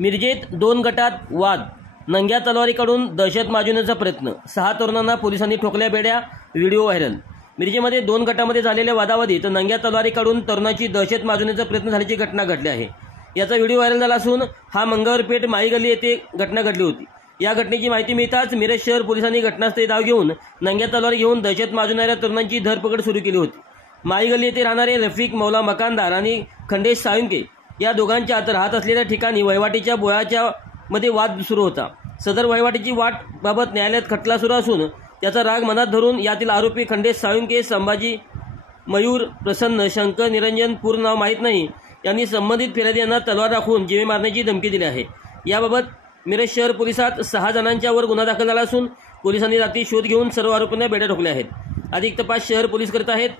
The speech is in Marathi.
मिरजेत 2 गटात वाद, नंग्या तलवारीकडून दहशत माजवण्याचा प्रयत्न, 6 तरुणांना पोलिसांनी ठोकल्या बेड्या, व्हिडिओ व्हायरल। मिरजेमध्ये 2 गटामध्ये झालेल्या वादावादीत नंग्या तलवारीकडून तरुणाची दहशत माजवण्याचा प्रयत्न झाल्याची घटना घडली आहे। याचा व्हिडिओ व्हायरल झाला असून हा मंगळवारपेठ माई गल्ली येथे घटना घडली होती। या घटनेची माहिती मिळताच मिरज शहर पोलिसांनी घटनास्थळी धाव घेऊन नंग्या तलवार घेऊन दहशत माजवणाऱ्या तरुणांची धरपकड सुरू केली होती। माई गल्ली येथे राहणारे रफिक मौला मकानदार आणि खंडेश साळुंके या दोघांच्यात राहत असलेल्या ठिकाणी वहिवाटीच्या बोळाच्या मध्ये वाद सुरू होता। सदर वहिवाटीची वाट बाबत न्यायालयात खटला सुरू असून त्याचा राग मनात धरून यातील आरोपी खंडेश साळुंके, संभाजी मयूर प्रसन्न शंकर निरंजन पूर्ण नाव माहीत नाही यांनी संबंधित फिर्यादी यांना तलवार दाखवून जीवे मारण्याची धमकी दिली आहे। याबाबत मिरज शहर पोलिसात 6 जणांच्या वर गुन्हा दाखल झाला असून पोलिसांनी रात्री शोध घेऊन सर्व आरोपींना बेड्या ठोकल्या आहेत। अधिक तपास शहर पोलीस करत आहेत।